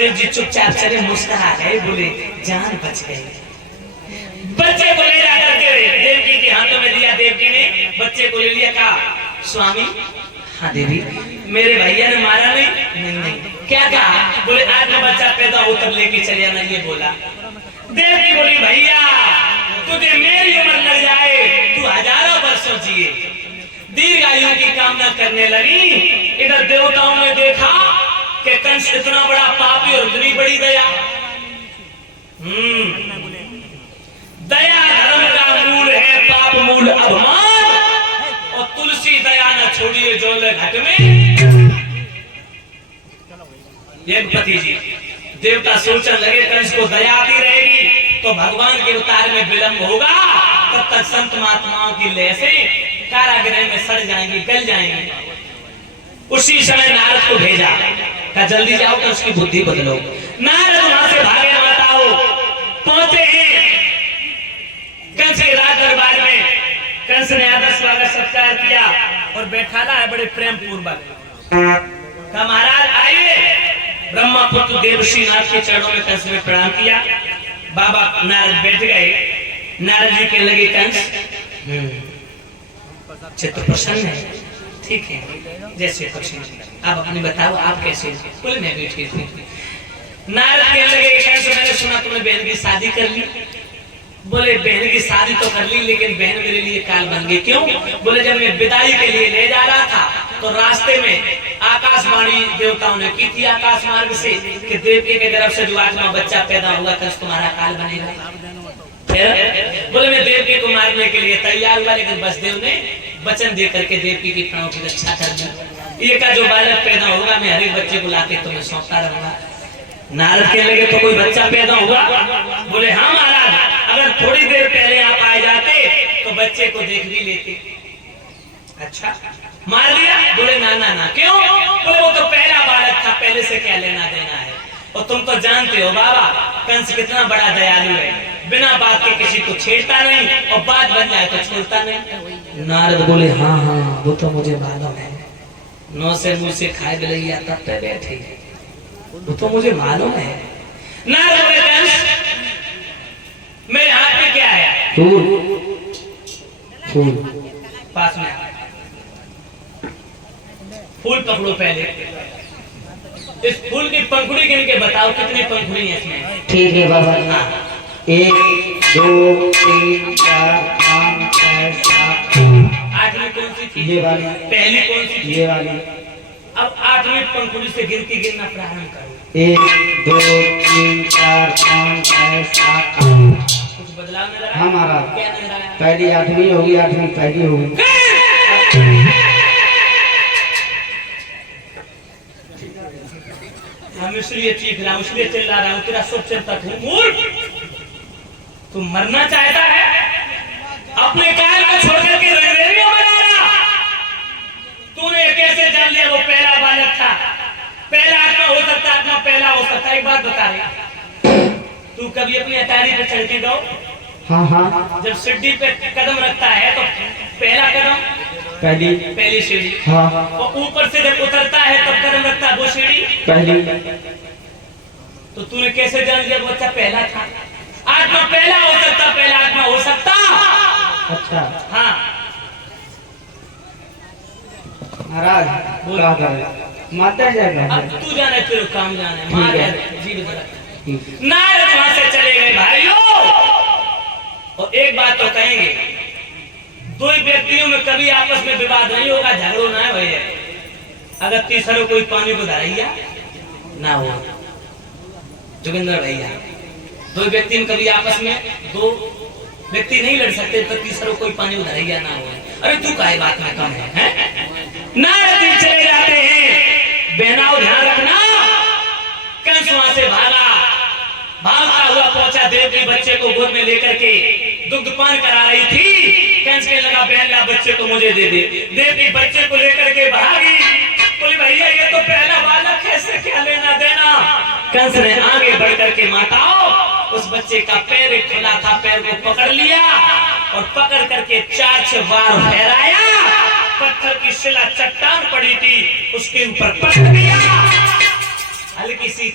बलदेव जी चुपचाप चले, मुस्कुरा गए, बोले जान बच गई। बच्चे को ले जाकर के देवकी के हाथों में दिया। देवकी ने बच्चे को ले लिया, कहा स्वामी। हाँ देवी, मेरे भैया ने मारा नहीं? नहीं नहीं। क्या कहा? बोले आज में बच्चा पैदा हो तब लेके चले आना, ये बोला। देवकी बोली भैया तुझे मेरी उम्र लग जाए, तू हजारों वर्षों जिए, दीर्घायु की कामना करने लगी। इधर देवताओं ने देखा कि कंस इतना बड़ा पापी और इतनी बड़ी दया। दया धर्म का मूल है, पाप मूल अभिमान, और तुलसी दया न छोड़िए जोले घट में। ये पति जी देवता सोचने लगे कंस को दया आती रहेगी तो भगवान के अवतार में विलंब होगा, तब तक संत महात्माओं की लय से कारागृह में सड़ जाएंगे, गल जाएंगे। उसी समय नारद को भेजा, कहा जल्दी जाओ तो उसकी बुद्धि बदलो। नारद वहां से भागे, बताओ पहुंचे हैं कंस के राज दरबार में। कंस ने आदर स्वागत सत्कार किया और बैठाला है बड़े प्रेम पूर्वक। कहा महाराज आइए। ब्रह्मा पुत्र देवर्षि नाथ के चरणों में कंस ने प्रणाम किया। बाबा नारद बैठ गए। नारद जी कहने लगे कंस चित्त प्रसन्न है? ठीक है, जैसे प्रसन्न। आप अपने बताओ आप कैसे? बोले मैं भी ठीक हूँ। नारद कहने लगे कंस मैंने सुना तुमने बहन की शादी कर ली। बोले बहन की शादी तो कर ली, लेकिन बहन मेरे लिए काल बन गई। क्यों? बोले जब मैं विदाई के लिए ले जा रहा था तो रास्ते में आकाशवाणी देवताओं ने की थी आकाश मार्ग से कि देवकी की तरफ से जो आत्मा बच्चा पैदा हुआ कंस तुम्हारा काल बनेगा। फिर बोले मैं देवकी को मारने के लिए तैयार हुआ, लेकिन बसदेव ने वचन दे करके देवकी की प्राणों की रक्षा कर दी। ये का जो बालक पैदा होगा मैं हर एक बच्चे को लाके तुम्हें सौंपता रहूंगा। नारद कहने लगे तो कोई बच्चा पैदा हुआ? बोले हाँ महाराज, अगर थोड़ी देर पहले आप आ जाते तो बच्चे को देख भी लेते। अच्छा मार दिया? बोले ना ना ना। क्यों? बोले वो तो पहला बालक था, पहले से क्या लेना देना है। और तुम तो जानते हो बाबा कंस कितना बड़ा दयालु है, बिना बात के किसी को छेड़ता नहीं और बात बन जाए तो छोड़ता नहीं। नारद बोले हाँ हाँ वो तो मुझे मालूम है, नौ से मुंह से खाए गलैया तब पे बैठे, वो तो मुझे मालूम है। नारद बोले कंस मेरे हाथ में क्या है? फूल। फूल पास में फूल पकड़ो पहले। इस फूल की पंखुड़ी गिन के बताओ कितनी पंखुड़ी है इसमें। ठीक है बाबा। हाँ 1 2 3 4 5 6 7 आठवीं कौन सी थी? ये वाली। पहली कौन सी थी? ये वाली। अब आठवीं पंखुड़ी से गिनती गिनना प्रारंभ करो। 1 2 3 4 5 6 7 कुछ बदलाव नजर आया? हाँ महाराज। क्या नजर आया? पहली आठवीं होगी, आठवीं पहली होगी। हम इसलिए चीख रहा हूँ, इसलिए चिल्ला रहा हूँ, तेरा शुभ चिंतक हूँ। मूर्ख, तू मरना चाहता है? अपने काल को छोड़कर के रंगरेलियों बना रहा। तूने कैसे जान लिया वो पहला बालक था? पहला आत्मा हो सकता, आत्मा पहला हो सकता। एक बात बता रहे, तू कभी अपनी अटारी पे चढ़ के गो? हाँ हाँ। जब सीढ़ी पे कदम रखता है तो पहला कदम पहली सीढ़ी। हाँ। और ऊपर से जब उतरता है तब कदम रखता है वो सीढ़ी पहली। तो तूने कैसे जान लिया बच्चा पहला था? आत्मा पहला हो सकता, पहला आत्मा हो सकता। अच्छा हाँ महाराज बोला माता जाएगा। अब तू जाने तेरे काम जाने मार जी नारद वहां से चले गए भाइयों। और एक बात तो कहेंगे, दो व्यक्तियों में कभी आपस में विवाद नहीं होगा, झगड़ो ना है भैया। अगर तीसरा कोई पानी को धरैया ना हो, जोगिंदर भैया, दो व्यक्ति में कभी आपस में दो व्यक्ति नहीं लड़ सकते तो तीसरा कोई पानी को धरैया ना हो। अरे तू काहे बात में कम है? नारद जी चले जाते हैं, बहनाओ ध्यान रखना। कंस वहां से भागा, भागता हुआ पहुंचा देवकी बच्चे को गोद में लेकर के दुग्धपान करा रही थी। कंस के लगा बहन ला बच्चे को मुझे दे दे। देवकी बच्चे को लेकर के भागी। बोली भैया ये तो पहला बालक है, इससे क्या लेना देना? कंस ने आगे बढ़कर के माताओं उस बच्चे का पैर खुला था, पैर को पकड़ लिया और पकड़ करके 4 बार फहराया। पत्थर की शिला चट्टान पड़ी थी उसके ऊपर पटक दिया। हल्की सी